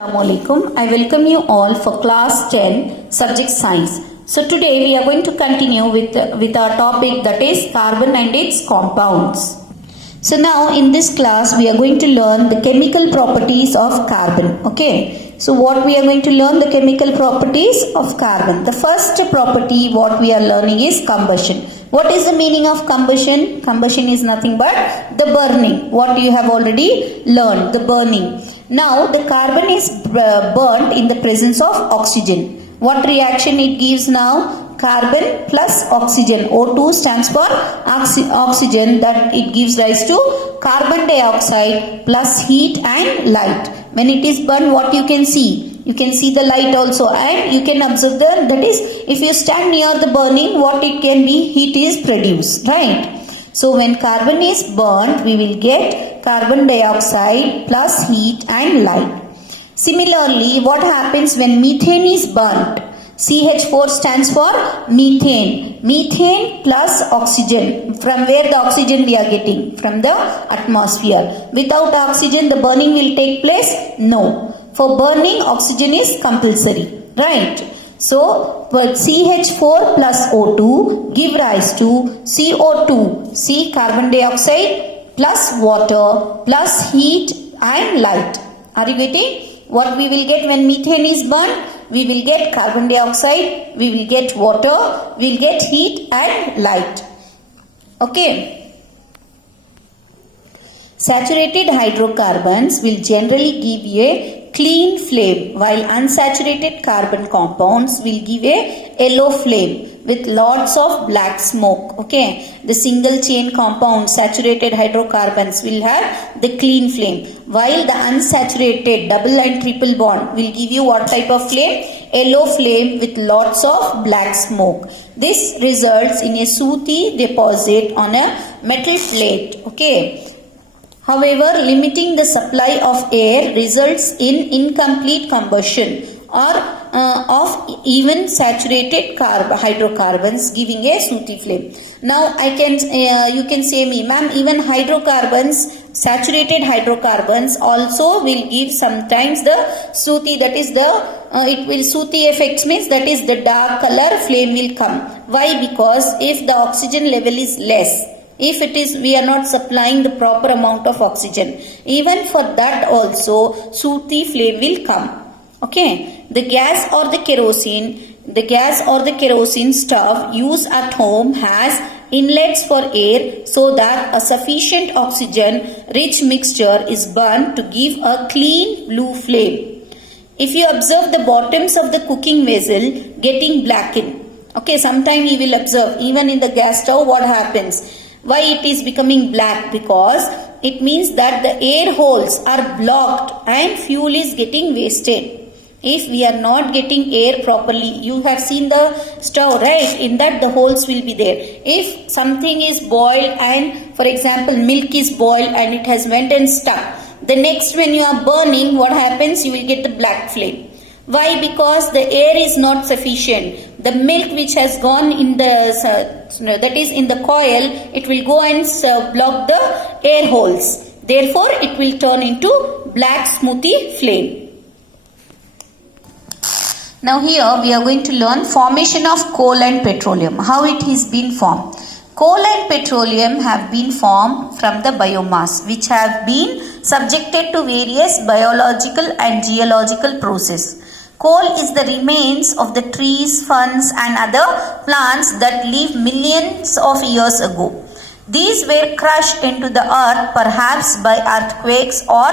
Assalamualaikum. I welcome you all for class 10 subject science. So today we are going to continue with our topic, that is carbon and its compounds. So now in this class we are going to learn the chemical properties of carbon. Okay. So what we are going to learn, the chemical properties of carbon. The first property what we are learning is combustion. What is the meaning of combustion? Combustion is nothing but the burning. What you have already learned, the burning. Now the carbon is burnt in the presence of oxygen. What reaction it gives now? Carbon plus oxygen. O2 stands for oxygen, that it gives rise to carbon dioxide plus heat and light. When it is burned, what you can see? You can see the light also, and you can observe that is, if you stand near the burning, what it can be? Heat is produced, right? So when carbon is burnt, we will get carbon dioxide plus heat and light. Similarly, what happens when methane is burnt? CH4 stands for methane. Methane plus oxygen. From where the oxygen we are getting? From the atmosphere. Without oxygen, the burning will take place? No. For burning, oxygen is compulsory, right? So, but CH4 plus O2 give rise to CO2. C, carbon dioxide plus water plus heat and light. Are you getting? What we will get when methane is burned? We will get carbon dioxide, we will get water, we will get heat and light. Okay. Saturated hydrocarbons will generally give a clean flame, while unsaturated carbon compounds will give a yellow flame with lots of black smoke. Okay, the single chain compounds, saturated hydrocarbons, will have the clean flame, while the unsaturated double and triple bond will give you what type of flame? Yellow flame with lots of black smoke. This results in a sooty deposit on a metal plate. Okay. However, limiting the supply of air results in incomplete combustion of even saturated hydrocarbons, giving a sooty flame. Now you can say me, ma'am, even hydrocarbons, saturated hydrocarbons also will give sometimes the sooty, that is sooty effects, means that is the dark color flame will come. Why? Because if the oxygen level is less, if it is, we are not supplying the proper amount of oxygen, even for that also sooty flame will come. Okay, the gas or the kerosene stove used at home has inlets for air so that a sufficient oxygen rich mixture is burned to give a clean blue flame. If you observe the bottoms of the cooking vessel getting blackened, okay, sometime you will observe even in the gas stove what happens. Why it is becoming black? Because it means that the air holes are blocked and fuel is getting wasted. If we are not getting air properly, you have seen the stove, right? In that the holes will be there. If something is boiled and, for example, milk is boiled and it has went and stuck, the next when you are burning, what happens? You will get the black flame. Why? Because the air is not sufficient. The milk which has gone in that is in the coil, it will go and block the air holes. Therefore, it will turn into black smoky flame. Now here we are going to learn formation of coal and petroleum. How it has been formed. Coal and petroleum have been formed from the biomass, which have been subjected to various biological and geological processes. Coal is the remains of the trees, ferns and other plants that lived millions of years ago. These were crushed into the earth, perhaps by earthquakes or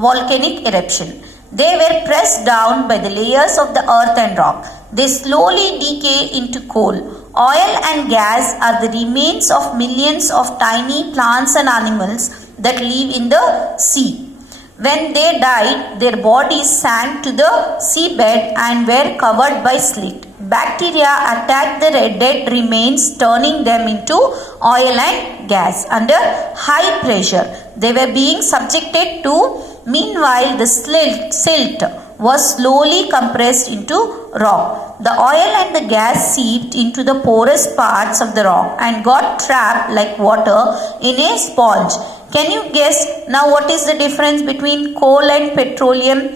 volcanic eruption. They were pressed down by the layers of the earth and rock. They slowly decay into coal. Oil and gas are the remains of millions of tiny plants and animals that live in the sea. When they died, their bodies sank to the seabed and were covered by slits. Bacteria attacked the dead remains, turning them into oil and gas under high pressure. They were being subjected to. Meanwhile, the silt was slowly compressed into rock. The oil and the gas seeped into the porous parts of the rock and got trapped like water in a sponge. Can you guess now what is the difference between coal and petroleum?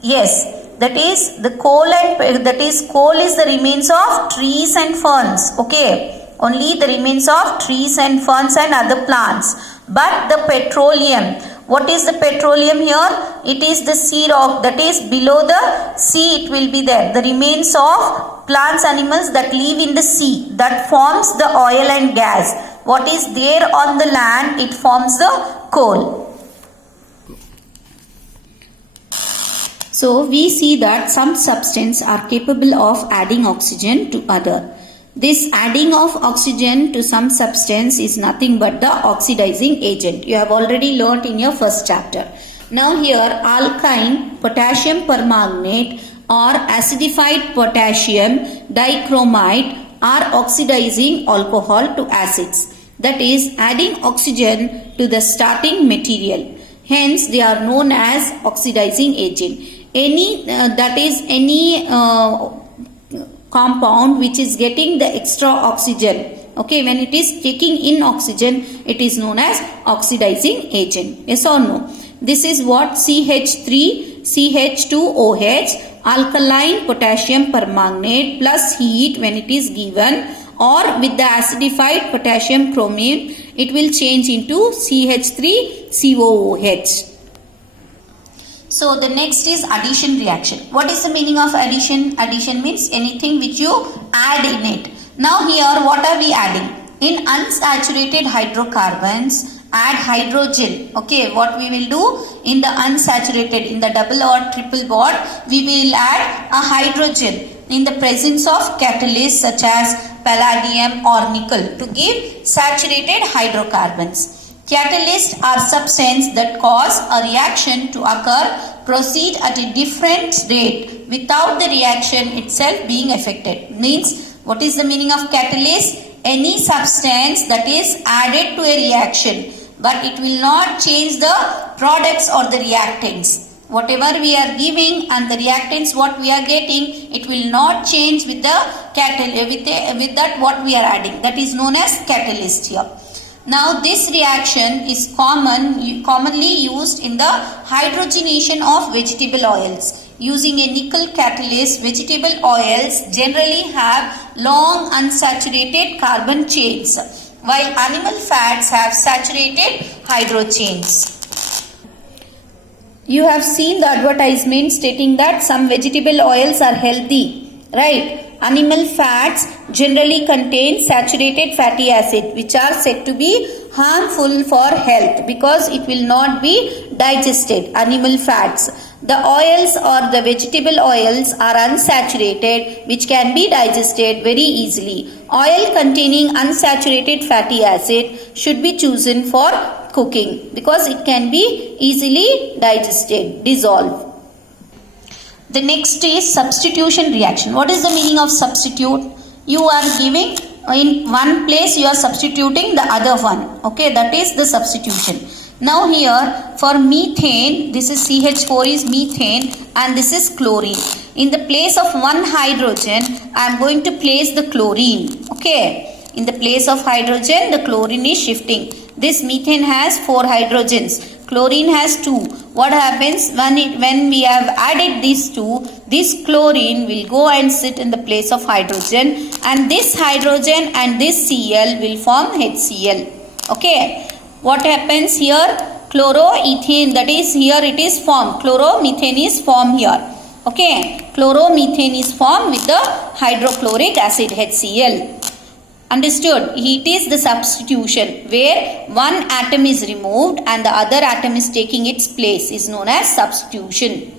Yes, that is the coal is the remains of trees and ferns. Okay, only the remains of trees and ferns and other plants. But the petroleum, what is the petroleum here? It is the sea rock, that is below the sea it will be there. The remains of plants, animals that live in the sea, that forms the oil and gas. What is there on the land, it forms the coal. So we see that some substances are capable of adding oxygen to other. This adding of oxygen to some substance is nothing but the oxidizing agent. You have already learnt in your first chapter. Now here alkyne potassium permanganate or acidified potassium dichromate are oxidizing alcohol to acids. That is adding oxygen to the starting material. Hence they are known as oxidizing agent. Any compound which is getting the extra oxygen, okay, when it is taking in oxygen, it is known as oxidizing agent. Yes or no? This is what CH3 CH2OH, alkaline potassium permanganate plus heat when it is given, or with the acidified potassium chromium, it will change into CH3COOH. So the next is addition reaction. What is the meaning of addition? Addition means anything which you add in it. Now here what are we adding? In unsaturated hydrocarbons, add hydrogen. Okay, what we will do in the unsaturated, in the double or triple bond, we will add a hydrogen in the presence of catalysts such as palladium or nickel to give saturated hydrocarbons. Catalysts are substances that cause a reaction to occur, proceed at a different rate without the reaction itself being affected. Means, what is the meaning of catalyst? Any substance that is added to a reaction, but it will not change the products or the reactants. Whatever we are giving and the reactants what we are getting, it will not change with the with that what we are adding. That is known as catalyst here. Now this reaction is commonly used in the hydrogenation of vegetable oils. Using a nickel catalyst, vegetable oils generally have long unsaturated carbon chains, while animal fats have saturated hydrochains. You have seen the advertisement stating that some vegetable oils are healthy, right? Animal fats generally contain saturated fatty acid, which are said to be harmful for health because it will not be digested. Animal fats. The oils or the vegetable oils are unsaturated, which can be digested very easily. Oil containing unsaturated fatty acid should be chosen for cooking because it can be easily digested, dissolved. The next is substitution reaction. What is the meaning of substitute? You are giving in one place, you are substituting the other one. Okay, that is the substitution. Now here for methane, this is CH4 is methane and this is chlorine. In the place of one hydrogen, I am going to place the chlorine. Okay, in the place of hydrogen, the chlorine is shifting. This methane has 4 hydrogens. Chlorine has 2. What happens when we have added these 2? This chlorine will go and sit in the place of hydrogen, and this hydrogen and this Cl will form HCl. Okay. What happens here? Chloroethane, that is here it is formed. Chloromethane is formed here. Okay. Chloromethane is formed with the hydrochloric acid HCl. Understood? It is the substitution where one atom is removed and the other atom is taking its place is known as substitution.